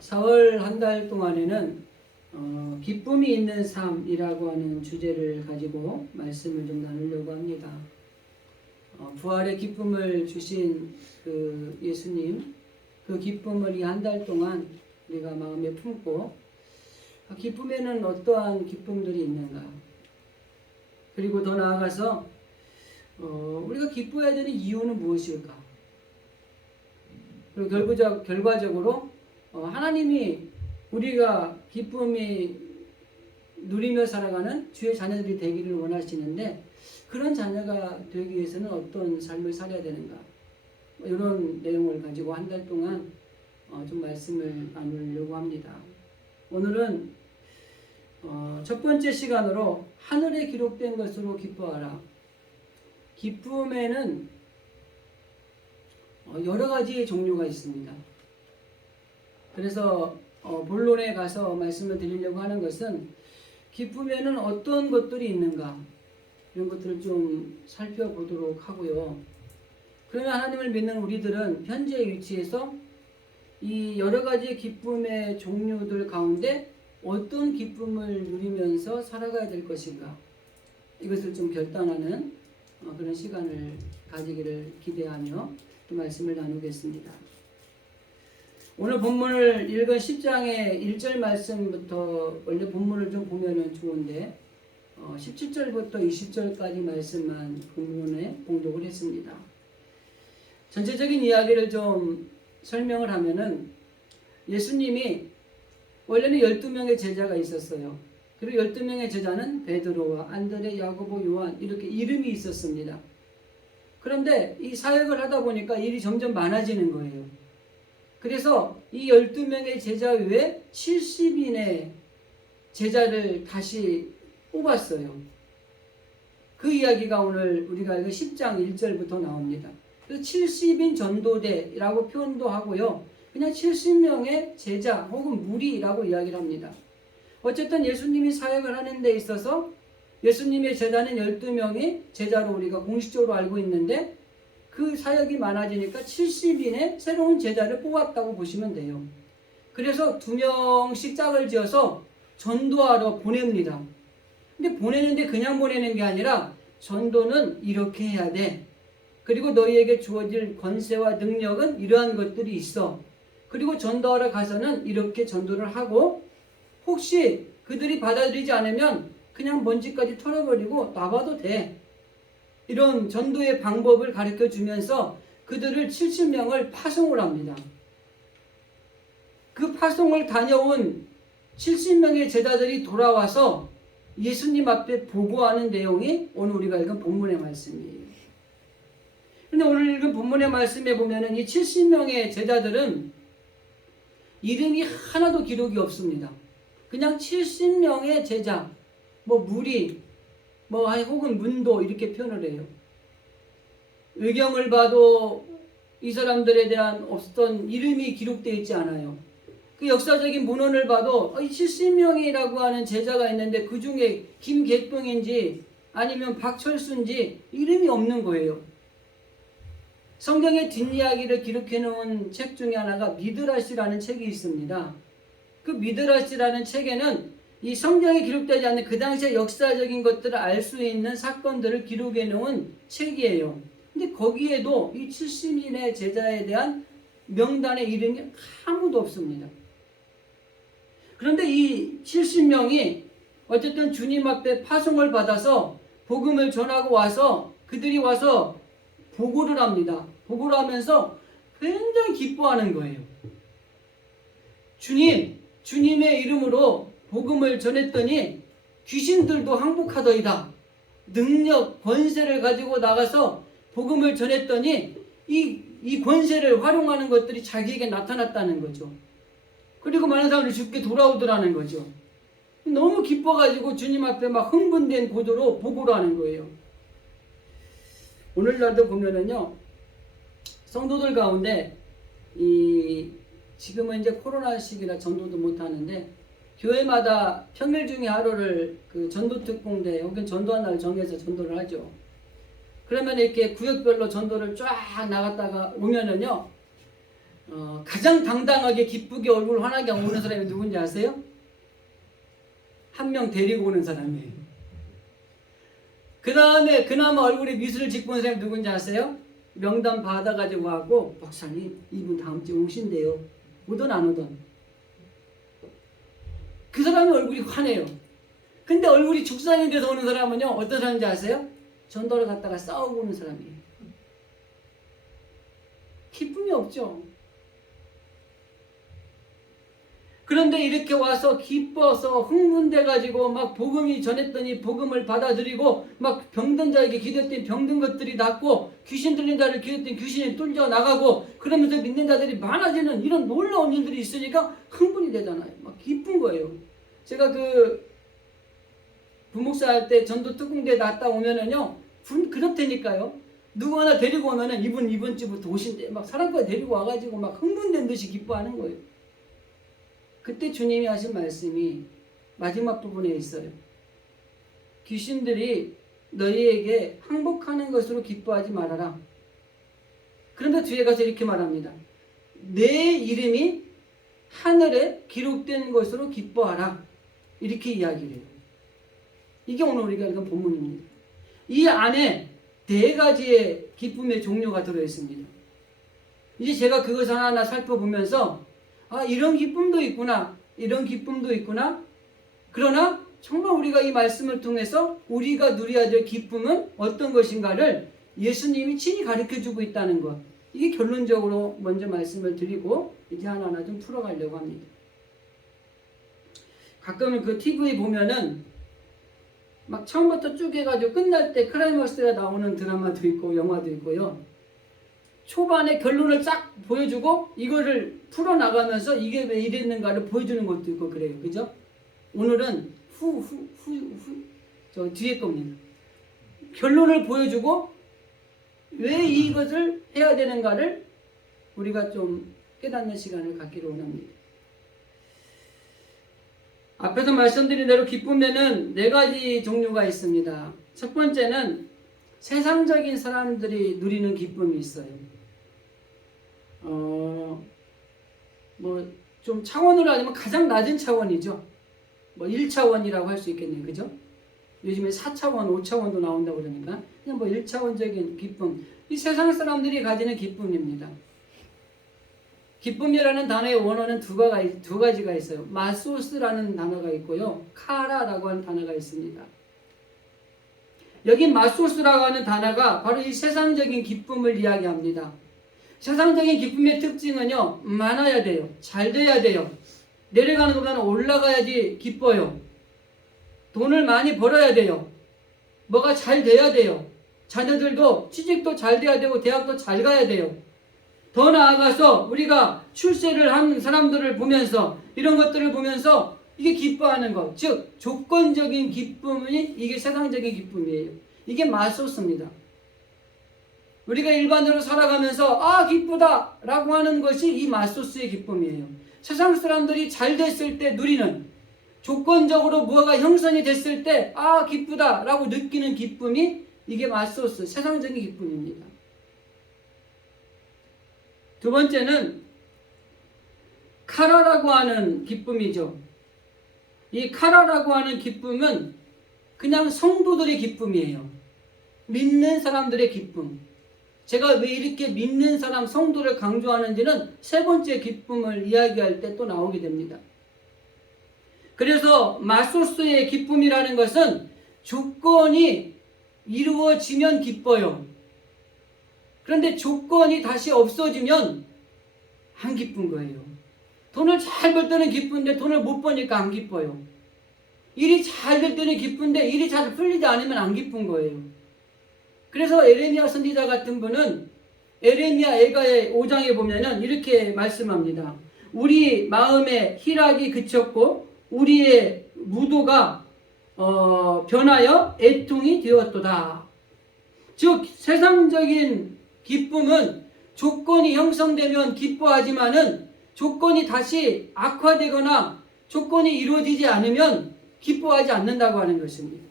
4월 한 달 동안에는 기쁨이 있는 삶이라고 하는 주제를 가지고 말씀을 좀 나누려고 합니다. 부활의 기쁨을 주신 그 예수님, 그 기쁨을 이 한 달 동안 우리가 마음에 품고 기쁨에는 어떠한 기쁨들이 있는가, 그리고 더 나아가서 우리가 기뻐해야 되는 이유는 무엇일까, 그리고 결과적으로 하나님이 우리가 기쁨이 누리며 살아가는 주의 자녀들이 되기를 원하시는데, 그런 자녀가 되기 위해서는 어떤 삶을 살아야 되는가, 이런 내용을 가지고 한 달 동안 좀 말씀을 나누려고 합니다. 오늘은 첫 번째 시간으로 하늘에 기록된 것으로 기뻐하라. 기쁨에는 여러 가지의 종류가 있습니다. 그래서 본론에 가서 말씀을 드리려고 하는 것은 기쁨에는 어떤 것들이 있는가, 이런 것들을 좀 살펴보도록 하고요. 그러면 하나님을 믿는 우리들은 현재의 위치에서 이 여러 가지 기쁨의 종류들 가운데 어떤 기쁨을 누리면서 살아가야 될 것인가, 이것을 좀 결단하는 그런 시간을 가지기를 기대하며 또 말씀을 나누겠습니다. 오늘 본문을 읽은 10장의 1절 말씀부터, 원래 본문을 좀 보면 좋은데 17절부터 20절까지 말씀만 본문에 봉독을 했습니다. 전체적인 이야기를 좀 설명을 하면은, 예수님이 원래는 12명의 제자가 있었어요. 그리고 12명의 제자는 베드로와 안드레, 야고보, 요한, 이렇게 이름이 있었습니다. 그런데 이 사역을 하다 보니까 일이 점점 많아지는 거예요. 그래서 이 12명의 제자 외에 70인의 제자를 다시 뽑았어요. 그 이야기가 오늘 우리가 읽은 10장 1절부터 나옵니다. 그래서 70인 전도대라고 표현도 하고요, 그냥 70명의 제자 혹은 무리라고 이야기를 합니다. 어쨌든 예수님이 사역을 하는 데 있어서 예수님의 제자는 12명이 제자로 우리가 공식적으로 알고 있는데, 그 사역이 많아지니까 70인의 새로운 제자를 뽑았다고 보시면 돼요. 그래서 2명씩 짝을 지어서 전도하러 보냅니다. 근데 보내는데 그냥 보내는 게 아니라, 전도는 이렇게 해야 돼. 그리고 너희에게 주어질 권세와 능력은 이러한 것들이 있어. 그리고 전도하러 가서는 이렇게 전도를 하고, 혹시 그들이 받아들이지 않으면 그냥 먼지까지 털어버리고 나가도 돼. 이런 전도의 방법을 가르쳐 주면서 그들을 70명을 파송을 합니다. 그 파송을 다녀온 70명의 제자들이 돌아와서 예수님 앞에 보고하는 내용이 오늘 우리가 읽은 본문의 말씀이에요. 그런데 오늘 읽은 본문의 말씀에 보면은 이 70명의 제자들은 이름이 하나도 기록이 없습니다. 그냥 70명의 제자, 무리, 혹은 문도, 이렇게 표현을 해요. 외경을 봐도 이 사람들에 대한 어떤 이름이 기록되어 있지 않아요. 그 역사적인 문헌을 봐도 70명이라고 하는 제자가 있는데 그 중에 김계동인지 아니면 박철수인지 이름이 없는 거예요. 성경의 뒷이야기를 기록해 놓은 책 중에 하나가 미드라시라는 책이 있습니다. 그 미드라시라는 책에는 이 성경에 기록되지 않는 그 당시의 역사적인 것들을 알 수 있는 사건들을 기록해 놓은 책이에요. 근데 거기에도 이 70인의 제자에 대한 명단의 이름이 아무도 없습니다. 그런데 이 70명이 어쨌든 주님 앞에 파송을 받아서 복음을 전하고 와서, 그들이 와서 보고를 합니다. 보고를 하면서 굉장히 기뻐하는 거예요. 주님의 이름으로 복음을 전했더니 귀신들도 항복하더이다. 능력, 권세를 가지고 나가서 복음을 전했더니 이 권세를 활용하는 것들이 자기에게 나타났다는 거죠. 그리고 많은 사람들이 죽게 돌아오더라는 거죠. 너무 기뻐가지고 주님 앞에 막 흥분된 고도로 보고를 하는 거예요. 오늘날도 보면은요, 성도들 가운데 지금은 이제 코로나 시기라 전도도 못 하는데, 교회마다 평일 중에 하루를 그 전도 특공대 혹은 전도한 날 정해서 전도를 하죠. 그러면 이렇게 구역별로 전도를 쫙 나갔다가 오면은요, 가장 당당하게 기쁘게 얼굴 환하게 오는 사람이 누군지 아세요? 한 명 데리고 오는 사람이에요. 그 다음에 그나마 얼굴에 미술을 짓고 오는 사람이 누군지 아세요? 명단 받아가지고 하고 목사님 이분 다음 주에 오신대요. 오든 안 오든. 그 사람이 얼굴이 환해요. 근데 얼굴이 죽상이 돼서 오는 사람은요 어떤 사람인지 아세요? 전도를 갔다가 싸우고 오는 사람이에요. 기쁨이 없죠. 그런데 이렇게 와서 기뻐서 흥분돼가지고 막 복음이 전했더니 복음을 받아들이고 막 병든 자에게 기도했더니 병든 것들이 낫고 귀신 들린 자를 기도했더니 귀신이 뚫려 나가고 그러면서 믿는 자들이 많아지는 이런 놀라운 일들이 있으니까 흥분이 되잖아요. 막 기쁜 거예요. 제가 그 부목사 할 때 전도 특공대 갔다 오면은요 그렇다니까요. 누구 하나 데리고 오면은 이번 주부터 오신대. 막 사람까지 데리고 와가지고 막 흥분된 듯이 기뻐하는 거예요. 그때 주님이 하신 말씀이 마지막 부분에 있어요. 귀신들이 너희에게 항복하는 것으로 기뻐하지 말아라. 그런데 뒤에 가서 이렇게 말합니다. 내 이름이 하늘에 기록된 것으로 기뻐하라. 이렇게 이야기를 해요. 이게 오늘 우리가 읽은 본문입니다. 이 안에 네 가지의 기쁨의 종류가 들어있습니다. 이제 제가 그것을 하나하나 살펴보면서 이런 기쁨도 있구나. 이런 기쁨도 있구나. 그러나 정말 우리가 이 말씀을 통해서 우리가 누려야 될 기쁨은 어떤 것인가를 예수님이 친히 가르쳐주고 있다는 것. 이게 결론적으로 먼저 말씀을 드리고 이제 하나하나 좀 풀어가려고 합니다. 가끔은 그 TV 보면은 막 처음부터 쭉 해가지고 끝날 때 클라이막스가 나오는 드라마도 있고 영화도 있고요. 초반에 결론을 쫙 보여주고 이거를 풀어나가면서 이게 왜 이랬는가를 보여주는 것도 있고 그래요. 그죠? 오늘은 저 뒤에 겁니다. 결론을 보여주고 왜 이것을 해야 되는가를 우리가 좀 깨닫는 시간을 갖기를 원합니다. 앞에서 말씀드린 대로 기쁨에는 네 가지 종류가 있습니다. 첫 번째는 세상적인 사람들이 누리는 기쁨이 있어요. 좀 차원으로 하자면 가장 낮은 차원이죠. 1차원이라고 할 수 있겠네요. 그죠? 요즘에 4차원, 5차원도 나온다고 그러니까 그냥 1차원적인 기쁨. 이 세상 사람들이 가지는 기쁨입니다. 기쁨이라는 단어의 원어는 두 가지가 있어요. 마소스라는 단어가 있고요. 카라라고 하는 단어가 있습니다. 여기 마소스라고 하는 단어가 바로 이 세상적인 기쁨을 이야기합니다. 세상적인 기쁨의 특징은요. 많아야 돼요. 잘 돼야 돼요. 내려가는 것보다는 올라가야지 기뻐요. 돈을 많이 벌어야 돼요. 뭐가 잘 돼야 돼요. 자녀들도 취직도 잘 돼야 되고 대학도 잘 가야 돼요. 더 나아가서 우리가 출세를 한 사람들을 보면서 이런 것들을 보면서 이게 기뻐하는 것, 즉 조건적인 기쁨이 이게 세상적인 기쁨이에요. 이게 마소스입니다. 우리가 일반적으로 살아가면서 기쁘다 라고 하는 것이 이 마소스의 기쁨이에요. 세상 사람들이 잘 됐을 때 누리는, 조건적으로 무엇가 형성이 됐을 때 기쁘다 라고 느끼는 기쁨이 이게 마소스, 세상적인 기쁨입니다. 두 번째는 카라라고 하는 기쁨이죠. 이 카라라고 하는 기쁨은 그냥 성도들의 기쁨이에요. 믿는 사람들의 기쁨. 제가 왜 이렇게 믿는 사람, 성도를 강조하는지는 세 번째 기쁨을 이야기할 때 또 나오게 됩니다. 그래서 마소스의 기쁨이라는 것은 조건이 이루어지면 기뻐요. 그런데 조건이 다시 없어지면 안 기쁜 거예요. 돈을 잘 벌 때는 기쁜데 돈을 못 버니까 안 기뻐요. 일이 잘 될 때는 기쁜데 일이 잘 풀리지 않으면 안 기쁜 거예요. 그래서 에레미야 선지자 같은 분은 에레미야 애가의 5장에 보면은 이렇게 말씀합니다. 우리 마음의 희락이 그쳤고 우리의 무도가 변하여 애통이 되었도다. 즉 세상적인 기쁨은 조건이 형성되면 기뻐하지만은 조건이 다시 악화되거나 조건이 이루어지지 않으면 기뻐하지 않는다고 하는 것입니다.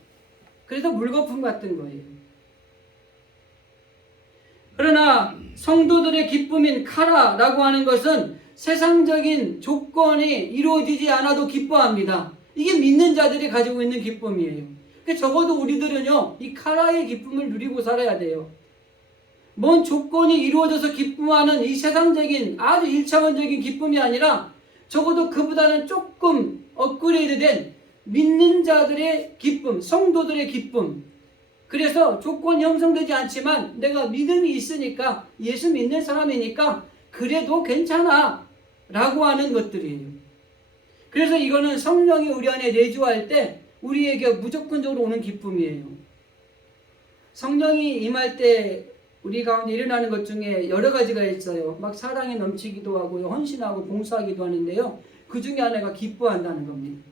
그래서 물거품 같은 거예요. 그러나 성도들의 기쁨인 카라라고 하는 것은 세상적인 조건이 이루어지지 않아도 기뻐합니다. 이게 믿는 자들이 가지고 있는 기쁨이에요. 그러니까 적어도 우리들은요, 이 카라의 기쁨을 누리고 살아야 돼요. 뭔 조건이 이루어져서 기쁨하는 이 세상적인 아주 일차원적인 기쁨이 아니라 적어도 그보다는 조금 업그레이드된 믿는 자들의 기쁨, 성도들의 기쁨. 그래서 조건이 형성되지 않지만 내가 믿음이 있으니까, 예수 믿는 사람이니까 그래도 괜찮아 라고 하는 것들이에요. 그래서 이거는 성령이 우리 안에 내주할 때 우리에게 무조건적으로 오는 기쁨이에요. 성령이 임할 때 우리 가운데 일어나는 것 중에 여러 가지가 있어요. 막 사랑에 넘치기도 하고 헌신하고 봉사하기도 하는데요. 그 중에 하나가 기뻐한다는 겁니다.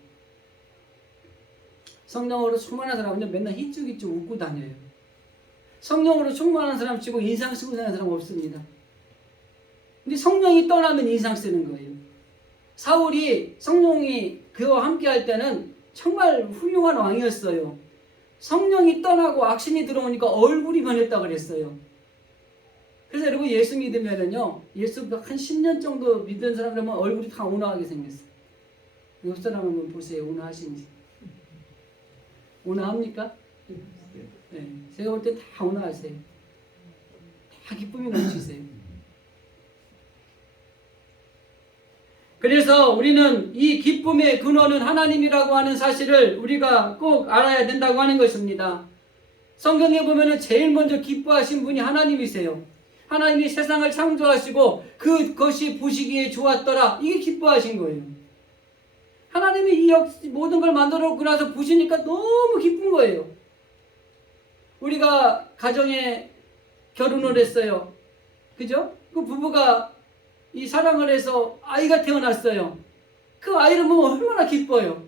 성령으로 충만한 사람은 맨날 희죽희죽 웃고 다녀요. 성령으로 충만한 사람 치고 인상 쓰고 사는 사람 없습니다. 근데 성령이 떠나면 인상 쓰는 거예요. 사울이 성령이 그와 함께 할 때는 정말 훌륭한 왕이었어요. 성령이 떠나고 악신이 들어오니까 얼굴이 변했다고 그랬어요. 그래서 여러분 예수 믿으면은요, 예수 한 10년 정도 믿은 사람들은 얼굴이 다 온화하게 생겼어요. 옆 사람 한번 보세요. 온화하신지. 온화합니까? 네, 제가 볼 때 다 온화하세요. 다 기쁨이 넘치세요. 그래서 우리는 이 기쁨의 근원은 하나님이라고 하는 사실을 우리가 꼭 알아야 된다고 하는 것입니다. 성경에 보면은 제일 먼저 기뻐하신 분이 하나님이세요. 하나님이 세상을 창조하시고 그것이 보시기에 좋았더라. 이게 기뻐하신 거예요. 하나님이 이 모든 걸 만들어 놓고 나서 보시니까 너무 기쁜 거예요. 우리가 가정에 결혼을 했어요. 그죠? 그 부부가 이 사랑을 해서 아이가 태어났어요. 그 아이를 보면 얼마나 기뻐요.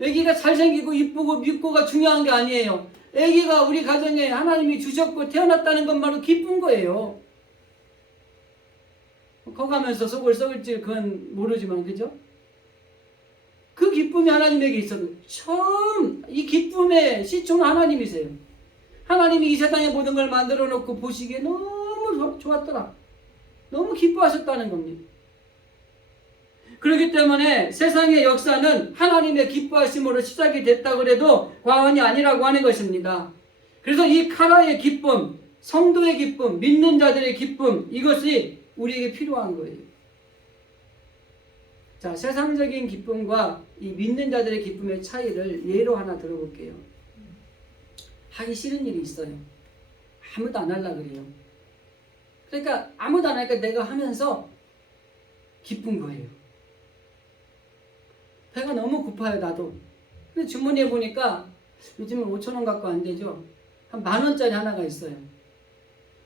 아기가 잘생기고 이쁘고 밉고가 중요한 게 아니에요. 아기가 우리 가정에 하나님이 주셨고 태어났다는 것만으로 기쁜 거예요. 커가면서 속을 썩을지 그건 모르지만, 그죠? 그 기쁨이 하나님에게 있어도 처음 이 기쁨의 시초는 하나님이세요. 하나님이 이 세상의 모든 걸 만들어 놓고 보시기에 너무 좋았더라. 너무 기뻐하셨다는 겁니다. 그렇기 때문에 세상의 역사는 하나님의 기뻐하심으로 시작이 됐다고 해도 과언이 아니라고 하는 것입니다. 그래서 이 카라의 기쁨, 성도의 기쁨, 믿는 자들의 기쁨, 이것이 우리에게 필요한 거예요. 자, 세상적인 기쁨과 이 믿는 자들의 기쁨의 차이를 예로 하나 들어볼게요. 하기 싫은 일이 있어요. 아무도 안 하려고 그래요. 그러니까 아무도 안 하니까 내가 하면서 기쁜 거예요. 배가 너무 고파요, 나도. 근데 주머니에 보니까 요즘은 5,000원 갖고 안 되죠. 한 10,000원짜리 하나가 있어요.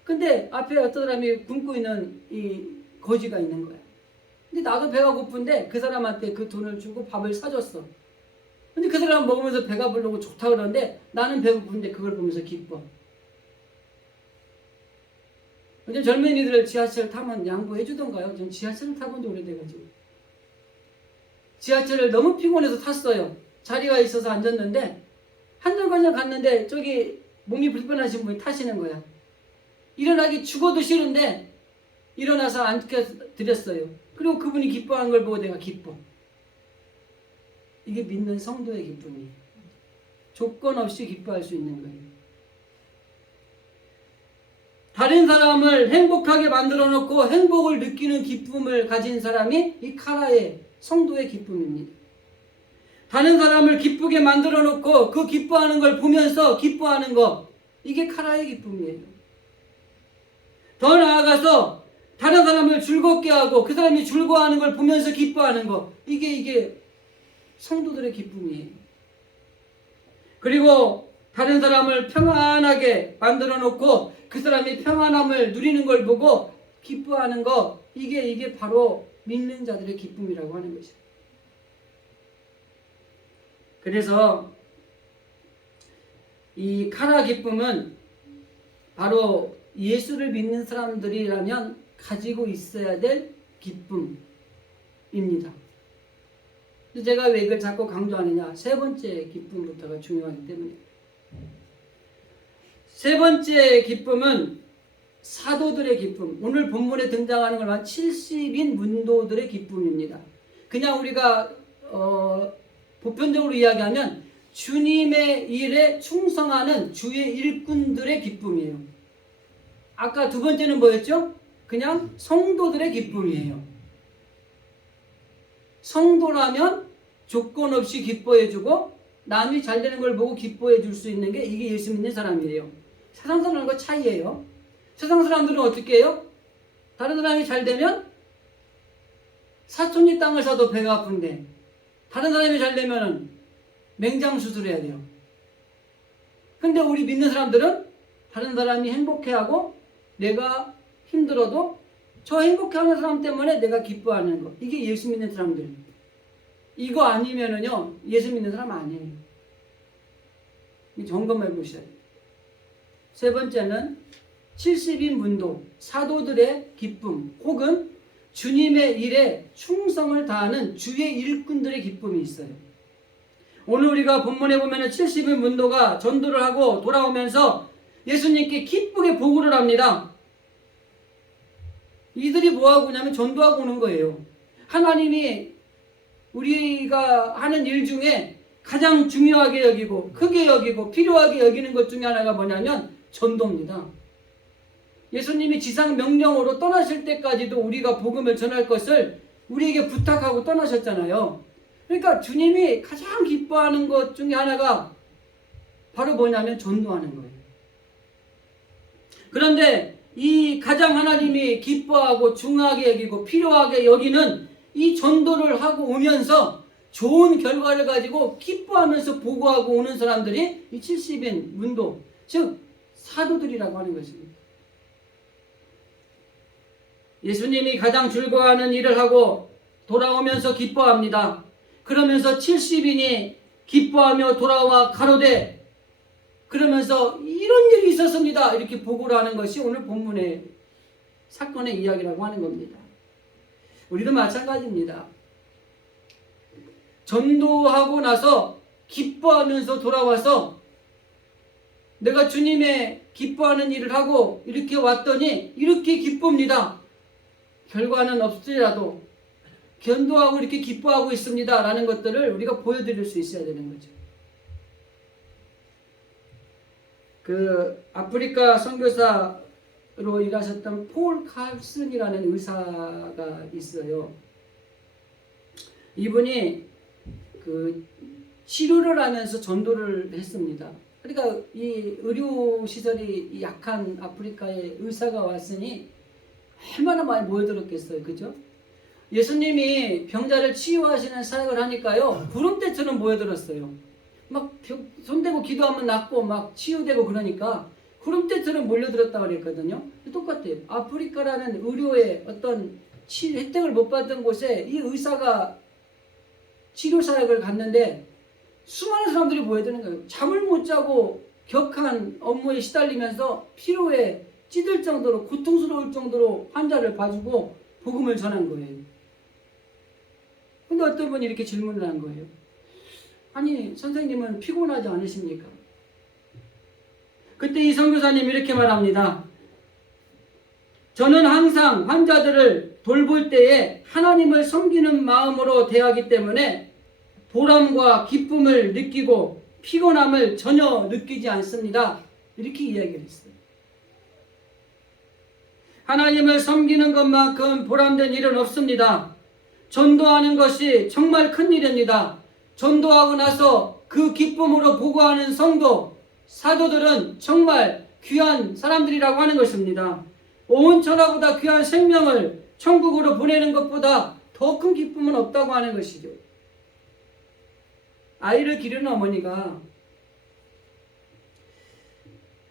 근데 앞에 어떤 사람이 굶고 있는 이 거지가 있는 거야. 근데 나도 배가 고픈데 그 사람한테 그 돈을 주고 밥을 사줬어. 근데 그 사람 먹으면서 배가 부르고 좋다 그러는데 나는 배고픈데 그걸 보면서 기뻐. 요즘 젊은이들 지하철 타면 양보해 주던가요? 전 지하철을 타본 지 오래돼가지고. 지하철을 너무 피곤해서 탔어요. 자리가 있어서 앉았는데 한정거장 갔는데 저기 몸이 불편하신 분이 타시는 거야. 일어나기 죽어도 싫은데 일어나서 앉혀드렸어요. 그리고 그분이 기뻐하는 걸 보고 내가 기뻐. 이게 믿는 성도의 기쁨이에요. 조건 없이 기뻐할 수 있는 거예요. 다른 사람을 행복하게 만들어 놓고 행복을 느끼는 기쁨을 가진 사람이 이 카라의 성도의 기쁨입니다. 다른 사람을 기쁘게 만들어 놓고 그 기뻐하는 걸 보면서 기뻐하는 것, 이게 카라의 기쁨이에요. 더 나아가서 다른 사람을 즐겁게 하고 그 사람이 즐거워하는 걸 보면서 기뻐하는 것, 이게 성도들의 기쁨이에요. 그리고 다른 사람을 평안하게 만들어 놓고 그 사람이 평안함을 누리는 걸 보고 기뻐하는 것, 이게 바로 믿는 자들의 기쁨이라고 하는 것이죠. 그래서 이 카라 기쁨은 바로 예수를 믿는 사람들이라면 가지고 있어야 될 기쁨입니다. 제가 왜 이걸 자꾸 강조하느냐? 세 번째 기쁨부터가 중요하기 때문에. 세 번째 기쁨은 사도들의 기쁨, 오늘 본문에 등장하는 걸 한 70인 문도들의 기쁨입니다. 그냥 우리가 보편적으로 이야기하면 주님의 일에 충성하는 주의 일꾼들의 기쁨이에요. 아까 두 번째는 뭐였죠? 그냥 성도들의 기쁨이에요. 성도라면 조건 없이 기뻐해주고 남이 잘 되는 걸 보고 기뻐해 줄 수 있는 게 이게 예수 믿는 사람이에요. 세상 사람과 차이예요. 세상 사람들은 어떻게 해요? 다른 사람이 잘 되면 사촌이 땅을 사도 배가 아픈데 다른 사람이 잘 되면 맹장 수술해야 돼요. 근데 우리 믿는 사람들은 다른 사람이 행복해하고 내가 힘들어도 저 행복해하는 사람 때문에 내가 기뻐하는 거. 이게 예수 믿는 사람들. 이거 아니면은요 예수 믿는 사람 아니에요. 점검해 보셔야 돼요. 세 번째는 70인 문도, 사도들의 기쁨 혹은 주님의 일에 충성을 다하는 주의 일꾼들의 기쁨이 있어요. 오늘 우리가 본문에 보면 70인 문도가 전도를 하고 돌아오면서 예수님께 기쁘게 보고를 합니다. 이들이 뭐하고 오냐면 전도하고 오는 거예요. 하나님이 우리가 하는 일 중에 가장 중요하게 여기고 크게 여기고 필요하게 여기는 것 중에 하나가 뭐냐면 전도입니다. 예수님이 지상 명령으로 떠나실 때까지도 우리가 복음을 전할 것을 우리에게 부탁하고 떠나셨잖아요. 그러니까 주님이 가장 기뻐하는 것 중에 하나가 바로 뭐냐면 전도하는 거예요. 그런데 이 가장 하나님이 기뻐하고 중요하게 여기고 필요하게 여기는 이 전도를 하고 오면서 좋은 결과를 가지고 기뻐하면서 보고하고 오는 사람들이 이 70인 문도, 즉 사도들이라고 하는 것입니다. 예수님이 가장 즐거워하는 일을 하고 돌아오면서 기뻐합니다. 그러면서 70인이 기뻐하며 돌아와 가로되 그러면서 이런 일이 있었습니다. 이렇게 보고를 하는 것이 오늘 본문의 사건의 이야기라고 하는 겁니다. 우리도 마찬가지입니다. 전도하고 나서 기뻐하면서 돌아와서 내가 주님의 기뻐하는 일을 하고 이렇게 왔더니 이렇게 기쁩니다. 결과는 없으리라도 견도하고 이렇게 기뻐하고 있습니다. 라는 것들을 우리가 보여드릴 수 있어야 되는 거죠. 그 아프리카 선교사로 일하셨던 폴 칼슨이라는 의사가 있어요. 이분이 그 치료를 하면서 전도를 했습니다. 그러니까 이 의료 시설이 약한 아프리카에 의사가 왔으니 얼마나 많이 모여들었겠어요. 그죠? 예수님이 병자를 치유하시는 사역을 하니까요. 구름대처럼 모여들었어요. 막 손대고 기도하면 낫고 막 치유되고 그러니까 구름대처럼 몰려들었다고 그랬거든요. 똑같아요. 아프리카라는 의료의 어떤 혜택을 못 받던 곳에 이 의사가 치료 사역을 갔는데 수많은 사람들이 모여드는 거예요. 잠을 못 자고 격한 업무에 시달리면서 피로에 찌들 정도로 고통스러울 정도로 환자를 봐주고 복음을 전한 거예요. 근데 어떤 분이 이렇게 질문을 한 거예요. 아니 선생님은 피곤하지 않으십니까? 그때 이 선교사님이 이렇게 말합니다. 저는 항상 환자들을 돌볼 때에 하나님을 섬기는 마음으로 대하기 때문에 보람과 기쁨을 느끼고 피곤함을 전혀 느끼지 않습니다. 이렇게 이야기를 했어요. 하나님을 섬기는 것만큼 보람된 일은 없습니다. 전도하는 것이 정말 큰 일입니다. 전도하고 나서 그 기쁨으로 보고하는 성도, 사도들은 정말 귀한 사람들이라고 하는 것입니다. 온 천하보다 귀한 생명을 천국으로 보내는 것보다 더 큰 기쁨은 없다고 하는 것이죠. 아이를 기르는 어머니가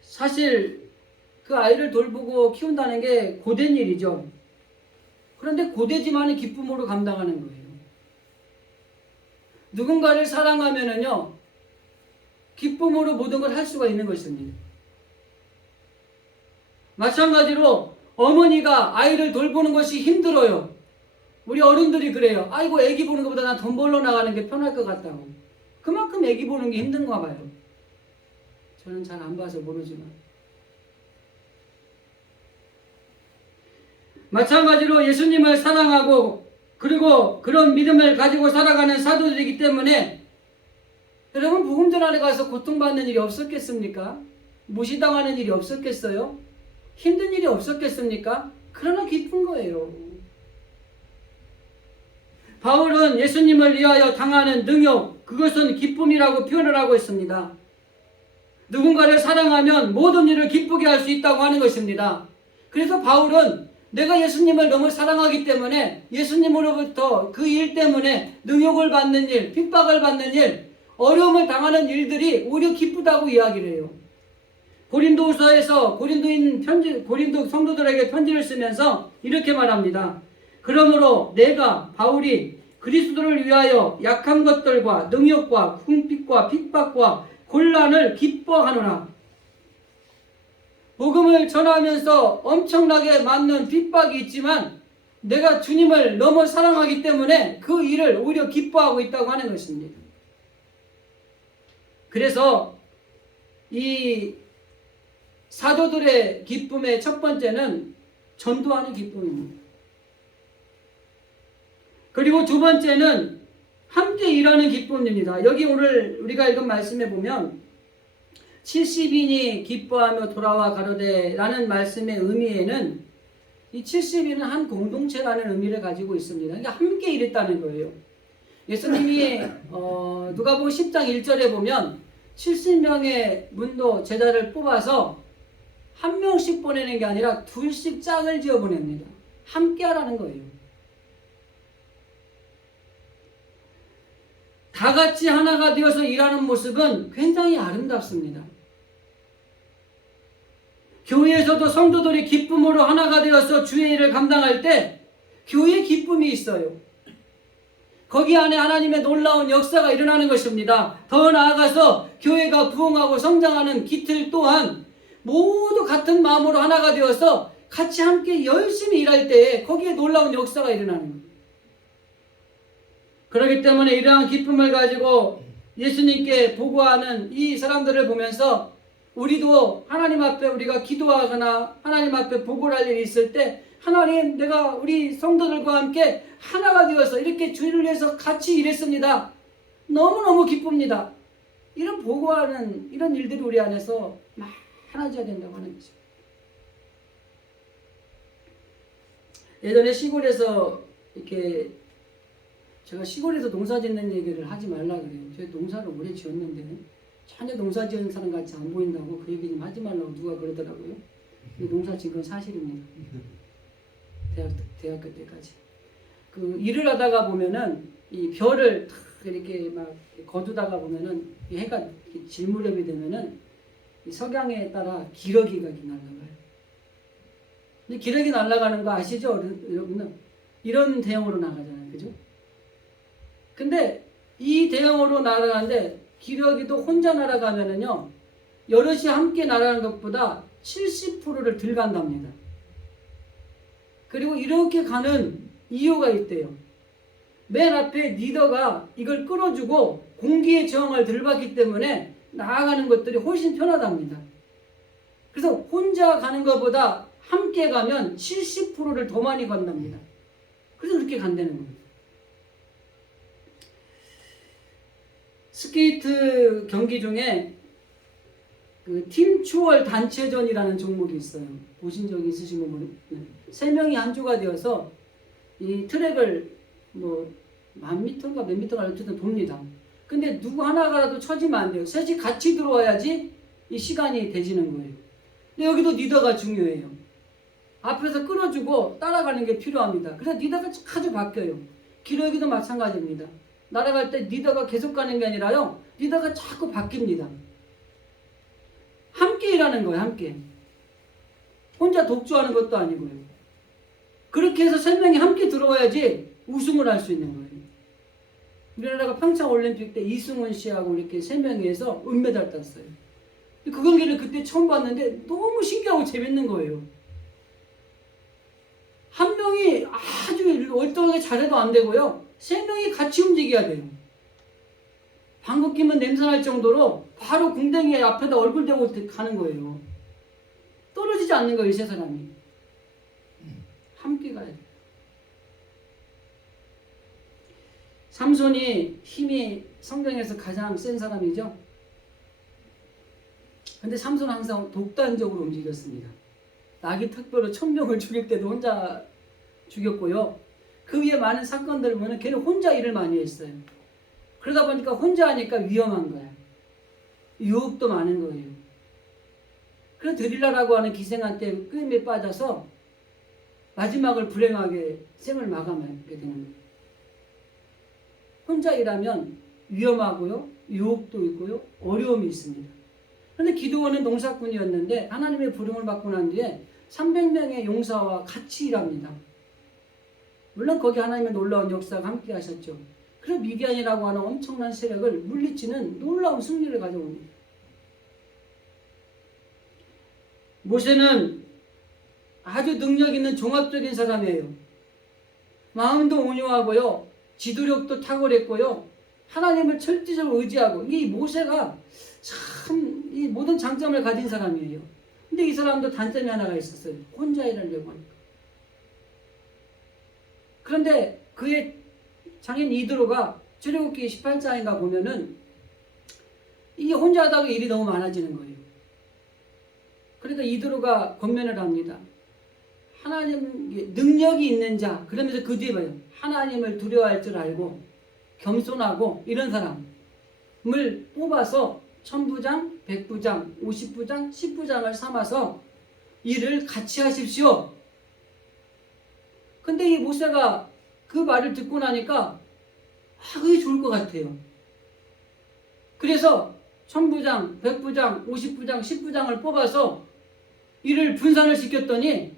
사실 그 아이를 돌보고 키운다는 게 고된 일이죠. 그런데 고되지만 기쁨으로 감당하는 거예요. 누군가를 사랑하면은요, 기쁨으로 모든 걸 할 수가 있는 것입니다. 마찬가지로 어머니가 아이를 돌보는 것이 힘들어요. 우리 어른들이 그래요. 아이고 애기 보는 것보다 난 돈 벌러 나가는 게 편할 것 같다고. 그만큼 애기 보는 게 힘든가 봐요. 저는 잘 안 봐서 모르지만. 마찬가지로 예수님을 사랑하고 그리고 그런 믿음을 가지고 살아가는 사도들이기 때문에 여러분 복음 전하러 가서 고통받는 일이 없었겠습니까? 무시당하는 일이 없었겠어요? 힘든 일이 없었겠습니까? 그러나 기쁜 거예요. 바울은 예수님을 위하여 당하는 능욕, 그것은 기쁨이라고 표현을 하고 있습니다. 누군가를 사랑하면 모든 일을 기쁘게 할 수 있다고 하는 것입니다. 그래서 바울은 내가 예수님을 너무 사랑하기 때문에 예수님으로부터 그 일 때문에 능욕을 받는 일, 핍박을 받는 일, 어려움을 당하는 일들이 오히려 기쁘다고 이야기를 해요. 고린도후서에서 고린도 성도들에게 편지를 쓰면서 이렇게 말합니다. 그러므로 내가 바울이 그리스도를 위하여 약한 것들과 능욕과 궁핍과 핍박과 곤란을 기뻐하노라. 복음을 전하면서 엄청나게 맞는 핍박이 있지만 내가 주님을 너무 사랑하기 때문에 그 일을 오히려 기뻐하고 있다고 하는 것입니다. 그래서 이 사도들의 기쁨의 첫 번째는 전도하는 기쁨입니다. 그리고 두 번째는 함께 일하는 기쁨입니다. 여기 오늘 우리가 읽은 말씀에 보면 70인이 기뻐하며 돌아와 가로되 라는 말씀의 의미에는 이 70인은 한 공동체라는 의미를 가지고 있습니다. 그러니까 함께 일했다는 거예요. 예수님이 누가복음 10장 1절에 보면 70명의 문도 제자를 뽑아서 한 명씩 보내는 게 아니라 둘씩 짝을 지어 보냅니다. 함께 하라는 거예요. 다 같이 하나가 되어서 일하는 모습은 굉장히 아름답습니다. 교회에서도 성도들이 기쁨으로 하나가 되어서 주의 일을 감당할 때 교회에 기쁨이 있어요. 거기 안에 하나님의 놀라운 역사가 일어나는 것입니다. 더 나아가서 교회가 부흥하고 성장하는 기틀 또한 모두 같은 마음으로 하나가 되어서 같이 함께 열심히 일할 때에 거기에 놀라운 역사가 일어나는 거예요. 그렇기 때문에 이러한 기쁨을 가지고 예수님께 보고하는 이 사람들을 보면서 우리도 하나님 앞에 우리가 기도하거나 하나님 앞에 보고를 할 일이 있을 때 하나님, 내가 우리 성도들과 함께 하나가 되어서 이렇게 주일을 위해서 같이 일했습니다. 너무너무 기쁩니다. 이런 보고하는 이런 일들이 우리 안에서 많아져야 된다고 하는 거죠. 예전에 시골에서 이렇게 제가 시골에서 농사 짓는 얘기를 하지 말라 그래요. 제가 농사를 오래 지었는데 전혀 농사 지은 사람 같이 안 보인다고 그 얘기 좀 하지 말라고 누가 그러더라고요. 근데 농사 지은 건 사실입니다. 대학교 때까지. 그 일을 하다가 보면은 이 별을 탁 이렇게 막 거두다가 보면은 이 해가 질 무렵이 되면은 이 석양에 따라 기러기가 날아가요. 근데 기러기 날아가는 거 아시죠? 여러분은 이런 대형으로 나가잖아요. 그죠? 근데 이 대형으로 날아가는데 기러기도 혼자 날아가면은요, 여럿이 함께 날아가는 것보다 70%를 덜 간답니다. 그리고 이렇게 가는 이유가 있대요. 맨 앞에 리더가 이걸 끌어주고 공기의 저항을 덜 받기 때문에 나아가는 것들이 훨씬 편하답니다. 그래서 혼자 가는 것보다 함께 가면 70%를 더 많이 간답니다. 그래서 그렇게 간다는 거예요. 스케이트 경기 중에 그 팀 추월 단체전이라는 종목이 있어요. 보신 적이 있으신 분? 네. 3명이 한 조가 되어서 이 트랙을 뭐 1000m인가 몇 미터가 어쨌든 돕니다. 근데 누구 하나가라도 처지면 안 돼요. 셋이 같이 들어와야지 이 시간이 되지는 거예요. 근데 여기도 리더가 중요해요. 앞에서 끌어주고 따라가는 게 필요합니다. 그래서 리더가 자주 바뀌어요. 기러기도 마찬가지입니다. 날아갈 때 리더가 계속 가는 게 아니라요, 리더가 자꾸 바뀝니다. 함께 일하는 거예요. 함께. 혼자 독주하는 것도 아니고요. 그렇게 해서 3명이 함께 들어와야지 우승을 할 수 있는 거예요. 우리나라가 평창올림픽 때 이승훈 씨하고 이렇게 3명이 해서 은메달 땄어요. 그 경기를 그때 처음 봤는데 너무 신기하고 재밌는 거예요. 한 명이 아주 월등하게 잘해도 안 되고요, 3명이 같이 움직여야 돼요. 방귀 끼면 냄새 날 정도로 바로 궁뎅이 앞에다 얼굴 대고 가는 거예요. 떨어지지 않는 거예요, 세 사람이. 함께 가야 돼요. 삼손이 힘이 성경에서 가장 센 사람이죠. 근데 삼손은 항상 독단적으로 움직였습니다. 나귀 특별로 1000명을 죽일 때도 혼자 죽였고요. 그 위에 많은 사건들을 보면 걔는 혼자 일을 많이 했어요. 그러다 보니까 혼자 하니까 위험한 거야. 유혹도 많은 거예요. 그래서 드릴라라고 하는 기생한테 끄임에 빠져서 마지막을 불행하게 생을 마감하게 되는 거예요. 혼자 일하면 위험하고요, 유혹도 있고요, 어려움이 있습니다. 그런데 기드온은 농사꾼이었는데 하나님의 부름을 받고 난 뒤에 300명의 용사와 같이 일합니다. 물론 거기 하나님의 놀라운 역사가 함께 하셨죠. 그래서 미디안이라고 하는 엄청난 세력을 물리치는 놀라운 승리를 가져옵니다. 모세는 아주 능력 있는 종합적인 사람이에요. 마음도 온유하고요, 지도력도 탁월했고요, 하나님을 철저적으로 의지하고, 이 모세가 참 이 모든 장점을 가진 사람이에요. 근데 이 사람도 단점이 하나가 있었어요. 혼자 일하려고 하니까. 그런데 그의 장인 이드로가 출애굽기 18장인가 보면은 이게 혼자 하다가 일이 너무 많아지는 거예요. 그러니까 이드로가 권면을 합니다. 하나님 능력이 있는 자, 그러면서 그 뒤에 봐요. 하나님을 두려워할 줄 알고 겸손하고 이런 사람을 뽑아서 1000부장, 100부장, 50부장, 10부장을 삼아서 일을 같이 하십시오. 근데 이 모세가 그 말을 듣고 나니까 그게 좋을 것 같아요. 그래서 1000부장, 100부장, 50부장, 10부장을 뽑아서 일을 분산을 시켰더니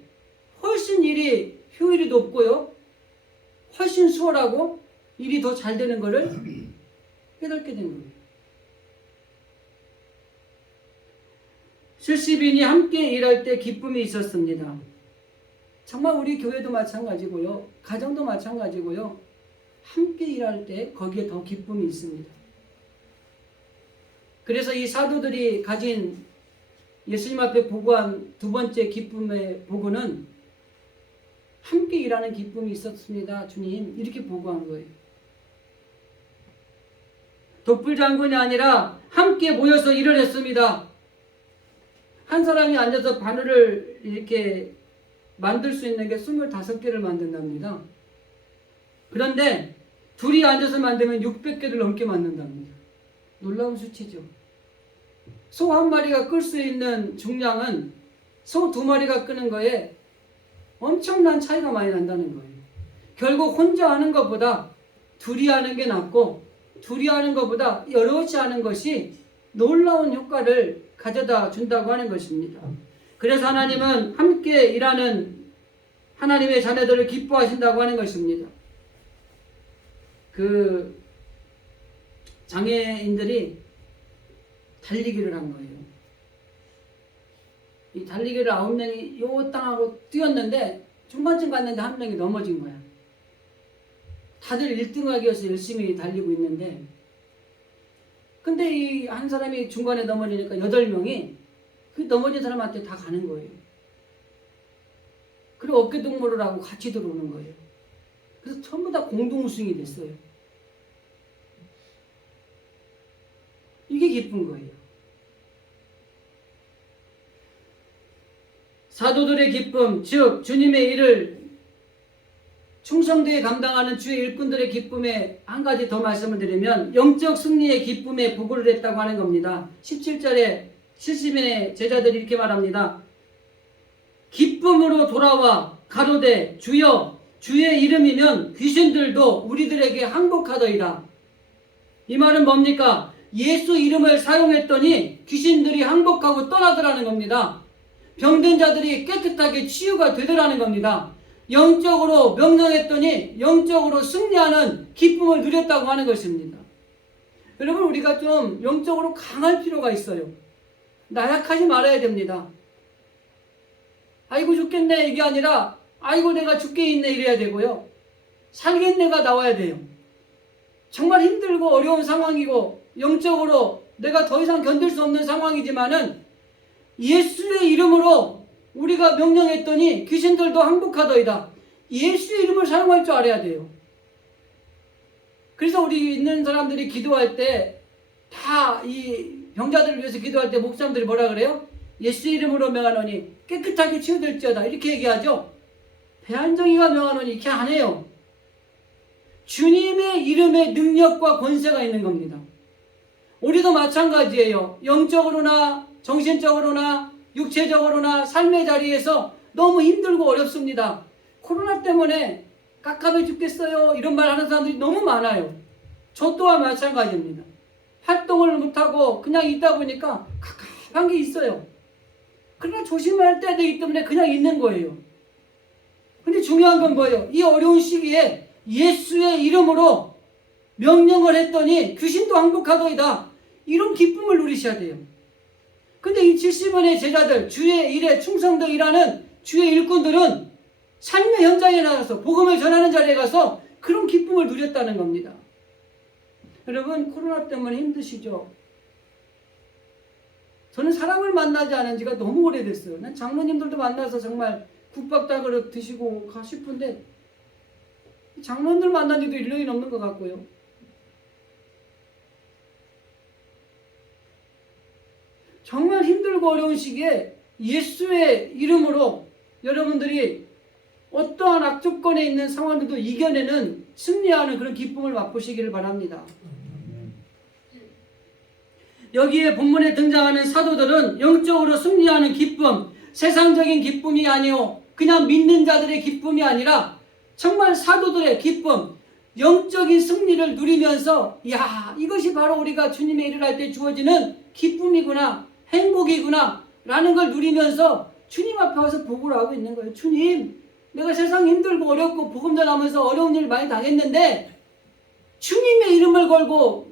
훨씬 일이 효율이 높고요, 훨씬 수월하고 일이 더 잘 되는 것을 깨닫게 된 거예요. 70인이 함께 일할 때 기쁨이 있었습니다. 정말 우리 교회도 마찬가지고요, 가정도 마찬가지고요, 함께 일할 때 거기에 더 기쁨이 있습니다. 그래서 이 사도들이 가진 예수님 앞에 보고한 두 번째 기쁨의 보고는 함께 일하는 기쁨이 있었습니다, 주님, 이렇게 보고한 거예요. 독불장군이 아니라 함께 모여서 일을 했습니다. 한 사람이 앉아서 바늘을 이렇게 만들 수 있는 게 25개를 만든답니다. 그런데 둘이 앉아서 만들면 600개를 넘게 만든답니다. 놀라운 수치죠. 소 한 마리가 끌 수 있는 중량은 소 2마리가 끄는 거에 엄청난 차이가 많이 난다는 거예요. 결국 혼자 하는 것보다 둘이 하는 게 낫고, 둘이 하는 것보다 여럿이 하는 것이 놀라운 효과를 가져다 준다고 하는 것입니다. 그래서 하나님은 함께 일하는 하나님의 자녀들을 기뻐하신다고 하는 것입니다. 그 장애인들이 달리기를 한 거예요. 이 달리기를 9명이 요 땅하고 뛰었는데 중간쯤 갔는데 한 명이 넘어진 거야. 다들 1등하기 위해서 열심히 달리고 있는데, 근데 이 한 사람이 중간에 넘어지니까 8명이 그 넘어진 사람한테 다 가는 거예요. 그리고 어깨동무를 하고 같이 들어오는 거예요. 그래서 전부 다 공동 우승이 됐어요. 이게 기쁜 거예요. 사도들의 기쁨, 즉 주님의 일을 충성되게 감당하는 주의 일꾼들의 기쁨에 한 가지 더 말씀을 드리면 영적 승리의 기쁨에 보고를 했다고 하는 겁니다. 17절에 70인의 제자들이 이렇게 말합니다. 기쁨으로 돌아와 가로되 주여 주의 이름이면 귀신들도 우리들에게 항복하더이다. 이 말은 뭡니까? 예수 이름을 사용했더니 귀신들이 항복하고 떠나더라는 겁니다. 병든 자들이 깨끗하게 치유가 되더라는 겁니다. 영적으로 명령했더니 영적으로 승리하는 기쁨을 누렸다고 하는 것입니다. 여러분, 우리가 좀 영적으로 강할 필요가 있어요. 나약하지 말아야 됩니다. 아이고 죽겠네 이게 아니라 아이고 내가 죽게 있네 이래야 되고요, 살겠네가 나와야 돼요. 정말 힘들고 어려운 상황이고 영적으로 내가 더 이상 견딜 수 없는 상황이지만은 예수의 이름으로 우리가 명령했더니 귀신들도 항복하더이다. 예수의 이름을 사용할 줄 알아야 돼요. 그래서 우리 있는 사람들이 기도할 때 다 이 병자들을 위해서 기도할 때 목사님들이 뭐라 그래요? 예수의 이름으로 명하노니 깨끗하게 치유될지어다 이렇게 얘기하죠. 배한정이가 명하노니 이렇게 안 해요. 주님의 이름에 능력과 권세가 있는 겁니다. 우리도 마찬가지예요. 영적으로나 정신적으로나 육체적으로나 삶의 자리에서 너무 힘들고 어렵습니다. 코로나 때문에 깝깝해 죽겠어요 이런 말 하는 사람들이 너무 많아요. 저 또한 마찬가지입니다. 활동을 못하고 그냥 있다 보니까 갑갑한 게 있어요. 그러나 조심할 때가 되기 때문에 그냥 있는 거예요. 근데 중요한 건 뭐예요? 이 어려운 시기에 예수의 이름으로 명령을 했더니 귀신도 항복하더이다. 이런 기쁨을 누리셔야 돼요. 근데 이 70원의 제자들, 주의 일에 충성도 일하는 주의 일꾼들은 삶의 현장에 나가서 복음을 전하는 자리에 가서 그런 기쁨을 누렸다는 겁니다. 여러분, 코로나 때문에 힘드시죠? 저는 사람을 만나지 않은 지가 너무 오래됐어요. 난 장로님들도 만나서 정말 국밥다 그릇 드시고 가 싶은데 장로님들 만난 지도 1년이 넘는 것 같고요. 정말 힘들고 어려운 시기에 예수의 이름으로 여러분들이 어떠한 악조건에 있는 상황들도 이겨내는 승리하는 그런 기쁨을 맛보시기를 바랍니다. 여기에 본문에 등장하는 사도들은 영적으로 승리하는 기쁨, 세상적인 기쁨이 아니오 그냥 믿는 자들의 기쁨이 아니라 정말 사도들의 기쁨, 영적인 승리를 누리면서 야, 이것이 바로 우리가 주님의 일을 할 때 주어지는 기쁨이구나, 행복이구나 라는 걸 누리면서 주님 앞에 와서 보고를 하고 있는 거예요. 주님, 내가 세상 힘들고 어렵고 복음 전하면서 어려운 일 많이 당했는데 주님의 이름을 걸고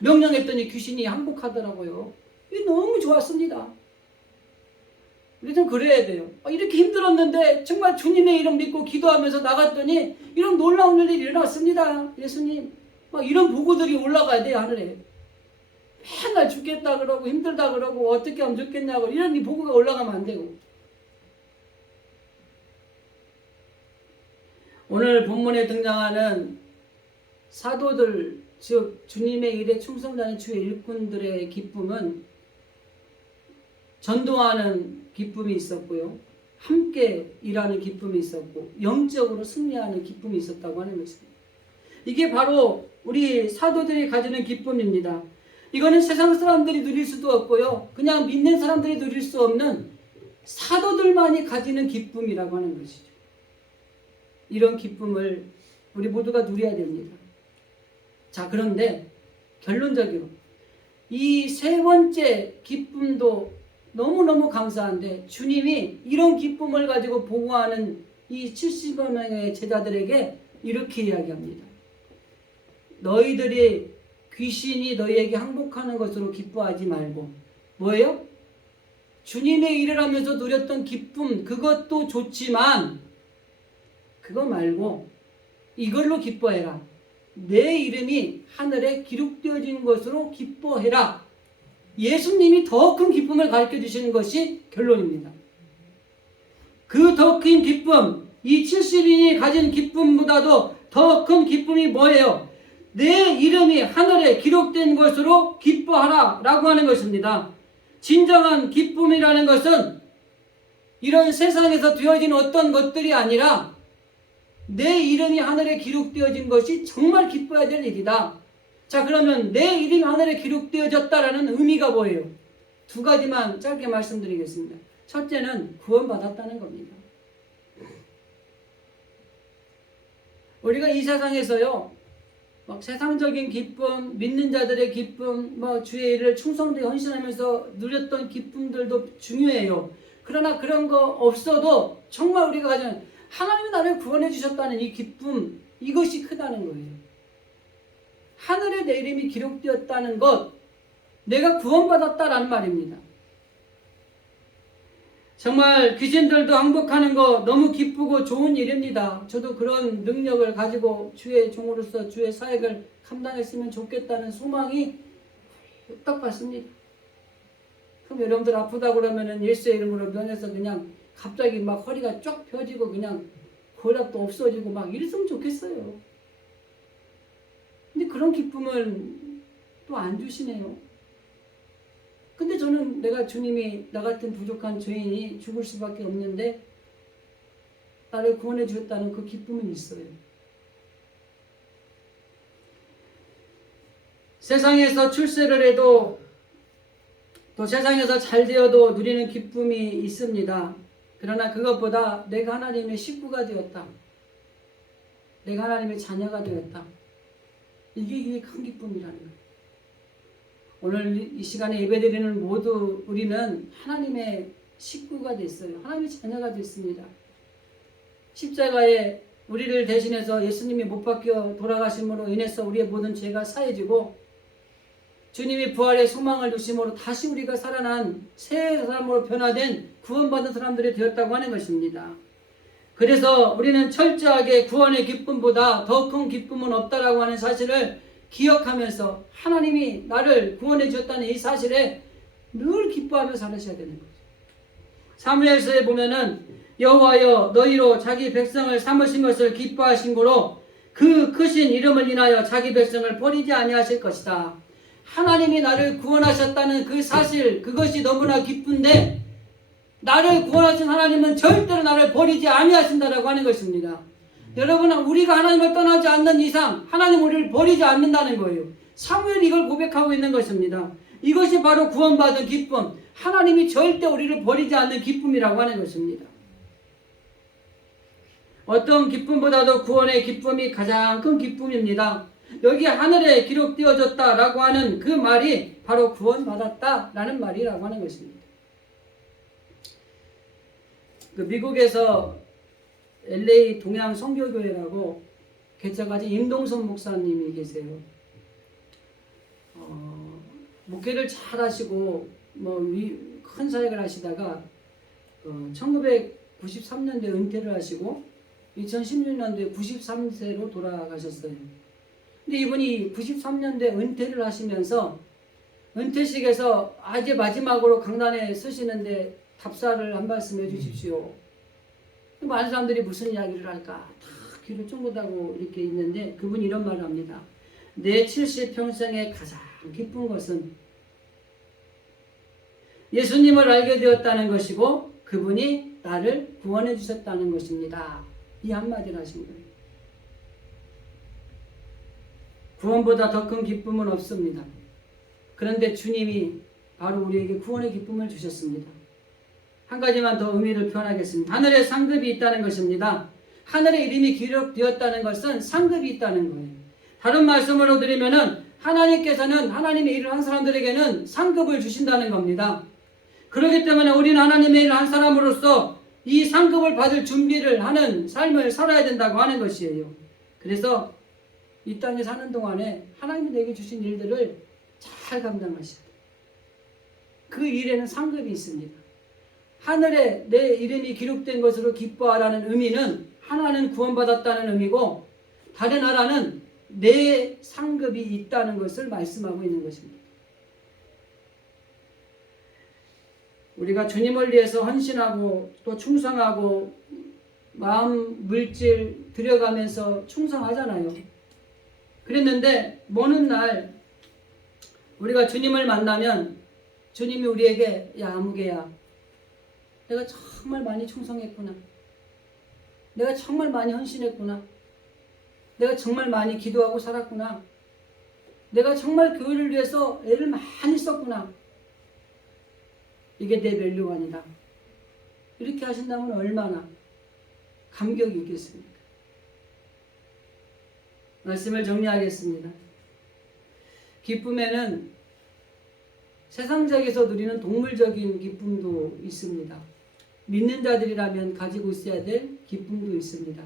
명령했더니 귀신이 항복하더라고요. 이게 너무 좋았습니다. 우리 좀 그래야 돼요. 이렇게 힘들었는데 정말 주님의 이름 믿고 기도하면서 나갔더니 이런 놀라운 일이 일어났습니다. 예수님, 막 이런 보고들이 올라가야 돼요, 하늘에. 맨날 죽겠다 그러고 힘들다 그러고 어떻게 하면 좋겠냐고 이런 이 보고가 올라가면 안 되고. 오늘 본문에 등장하는 사도들, 즉 주님의 일에 충성하는 주의 일꾼들의 기쁨은 전도하는 기쁨이 있었고요. 함께 일하는 기쁨이 있었고 영적으로 승리하는 기쁨이 있었다고 하는 것입니다. 이게 바로 우리 사도들이 가지는 기쁨입니다. 이거는 세상 사람들이 누릴 수도 없고요. 그냥 믿는 사람들이 누릴 수 없는 사도들만이 가지는 기쁨이라고 하는 것이죠. 이런 기쁨을 우리 모두가 누려야 됩니다. 자, 그런데 결론적으로 이 세 번째 기쁨도 너무너무 감사한데 주님이 이런 기쁨을 가지고 보고하는 이 70여 명의 제자들에게 이렇게 이야기합니다. 너희들이 귀신이 너희에게 항복하는 것으로 기뻐하지 말고 뭐예요? 주님의 일을 하면서 누렸던 기쁨 그것도 좋지만 그거 말고 이걸로 기뻐해라. 내 이름이 하늘에 기록되어진 것으로 기뻐해라. 예수님이 더 큰 기쁨을 가르쳐 주시는 것이 결론입니다. 그 더 큰 기쁨, 이 70인이 가진 기쁨보다도 더 큰 기쁨이 뭐예요? 내 이름이 하늘에 기록된 것으로 기뻐하라 라고 하는 것입니다. 진정한 기쁨이라는 것은 이런 세상에서 되어진 어떤 것들이 아니라 내 이름이 하늘에 기록되어진 것이 정말 기뻐야 될 일이다. 자, 그러면 내 이름이 하늘에 기록되어졌다라는 의미가 뭐예요? 두 가지만 짧게 말씀드리겠습니다. 첫째는 구원받았다는 겁니다. 우리가 이 세상에서요, 막 세상적인 기쁨, 믿는 자들의 기쁨, 주의 일을 충성되게 헌신하면서 누렸던 기쁨들도 중요해요. 그러나 그런 거 없어도 정말 우리가 가진 하나님이 나를 구원해 주셨다는 이 기쁨, 이것이 크다는 거예요. 하늘에 내 이름이 기록되었다는 것, 내가 구원받았다라는 말입니다. 정말 귀신들도 항복하는 거 너무 기쁘고 좋은 일입니다. 저도 그런 능력을 가지고 주의 종으로서 주의 사역을 감당했으면 좋겠다는 소망이 딱 받습니다. 그럼 여러분들 아프다고 그러면은 예수의 이름으로 면해서 그냥 갑자기 막 허리가 쫙 펴지고 그냥 고락도 없어지고 막 이랬으면 좋겠어요. 근데 그런 기쁨을 또 안 주시네요. 근데 저는 내가 주님이 나 같은 부족한 죄인이 죽을 수밖에 없는데 나를 구원해 주셨다는 그 기쁨은 있어요. 세상에서 출세를 해도 또 세상에서 잘 되어도 누리는 기쁨이 있습니다. 그러나 그것보다 내가 하나님의 식구가 되었다. 내가 하나님의 자녀가 되었다. 이게 큰 기쁨이라는 거예요. 오늘 이 시간에 예배드리는 모두 우리는 하나님의 식구가 됐어요. 하나님의 자녀가 됐습니다. 십자가에 우리를 대신해서 예수님이 못 박혀 돌아가심으로 인해서 우리의 모든 죄가 사해지고 주님이 부활의 소망을 주심으로 다시 우리가 살아난 새 사람으로 변화된 구원받은 사람들이 되었다고 하는 것입니다. 그래서 우리는 철저하게 구원의 기쁨보다 더 큰 기쁨은 없다라고 하는 사실을 기억하면서 하나님이 나를 구원해 주셨다는 이 사실에 늘 기뻐하며 살으셔야 되는 거죠. 사무엘서에 보면은 여호와여 너희로 자기 백성을 삼으신 것을 기뻐하신 고로 그 크신 이름을 인하여 자기 백성을 버리지 아니하실 것이다. 하나님이 나를 구원하셨다는 그 사실, 그것이 너무나 기쁜데 나를 구원하신 하나님은 절대로 나를 버리지 아니하신다라고 하는 것입니다. 여러분, 우리가 하나님을 떠나지 않는 이상 하나님 우리를 버리지 않는다는 거예요. 사무엘이 이걸 고백하고 있는 것입니다. 이것이 바로 구원받은 기쁨, 하나님이 절대 우리를 버리지 않는 기쁨이라고 하는 것입니다. 어떤 기쁨보다도 구원의 기쁨이 가장 큰 기쁨입니다. 여기 하늘에 기록되어졌다라고 하는 그 말이 바로 구원받았다라는 말이라고 하는 것입니다. 미국에서 LA 동양 선교교회라고 개척하신 임동선 목사님이 계세요. 목회를 잘 하시고 큰 사역을 하시다가 1993년도에 은퇴를 하시고 2016년도에 93세로 돌아가셨어요. 근데 이분이 93년도에 은퇴를 하시면서 은퇴식에서 아주 마지막으로 강단에 서시는데 답사를 한 말씀 해주십시오. 많은 사람들이 무슨 이야기를 할까 다 귀를 쫑긋하고 이렇게 있는데 그분이 이런 말을 합니다. 내 70평생에 가장 기쁜 것은 예수님을 알게 되었다는 것이고 그분이 나를 구원해 주셨다는 것입니다. 이 한마디를 하신 거예요. 구원보다 더 큰 기쁨은 없습니다. 그런데 주님이 바로 우리에게 구원의 기쁨을 주셨습니다. 한 가지만 더 의미를 표현하겠습니다. 하늘에 상급이 있다는 것입니다. 하늘에 이름이 기록되었다는 것은 상급이 있다는 거예요. 다른 말씀으로 드리면은 하나님께서는 하나님의 일을 한 사람들에게는 상급을 주신다는 겁니다. 그렇기 때문에 우리는 하나님의 일을 한 사람으로서 이 상급을 받을 준비를 하는 삶을 살아야 된다고 하는 것이에요. 그래서 이 땅에 사는 동안에 하나님이 내게 주신 일들을 잘 감당하셔야 돼요. 그 일에는 상급이 있습니다. 하늘에 내 이름이 기록된 것으로 기뻐하라는 의미는 하나는 구원받았다는 의미고 다른 하나는 내 상급이 있다는 것을 말씀하고 있는 것입니다. 우리가 주님을 위해서 헌신하고 또 충성하고 마음 물질 들여가면서 충성하잖아요. 그랬는데 먼 날 우리가 주님을 만나면 주님이 우리에게 야 아무개야 내가 정말 많이 충성했구나. 내가 정말 많이 헌신했구나. 내가 정말 많이 기도하고 살았구나. 내가 정말 교회를 위해서 애를 많이 썼구나. 이게 내 밸류관이다. 이렇게 하신다면 얼마나 감격이 있겠습니까? 말씀을 정리하겠습니다. 기쁨에는 세상적에서 누리는 동물적인 기쁨도 있습니다. 믿는 자들이라면 가지고 있어야 될 기쁨도 있습니다.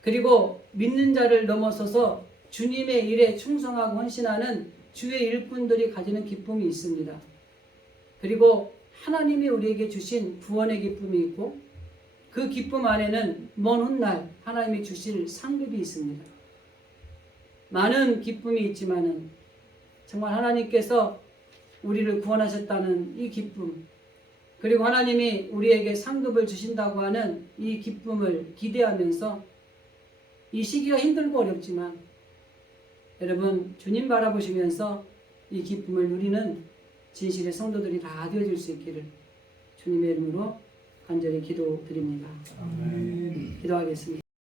그리고 믿는 자를 넘어서서 주님의 일에 충성하고 헌신하는 주의 일꾼들이 가지는 기쁨이 있습니다. 그리고 하나님이 우리에게 주신 구원의 기쁨이 있고 그 기쁨 안에는 먼 훗날 하나님이 주실 상급이 있습니다. 많은 기쁨이 있지만은 정말 하나님께서 우리를 구원하셨다는 이 기쁨, 그리고 하나님이 우리에게 상급을 주신다고 하는 이 기쁨을 기대하면서 이 시기가 힘들고 어렵지만 여러분 주님 바라보시면서 이 기쁨을 누리는 진실의 성도들이 다 되어질 수 있기를 주님의 이름으로 간절히 기도드립니다. 아멘. 기도하겠습니다.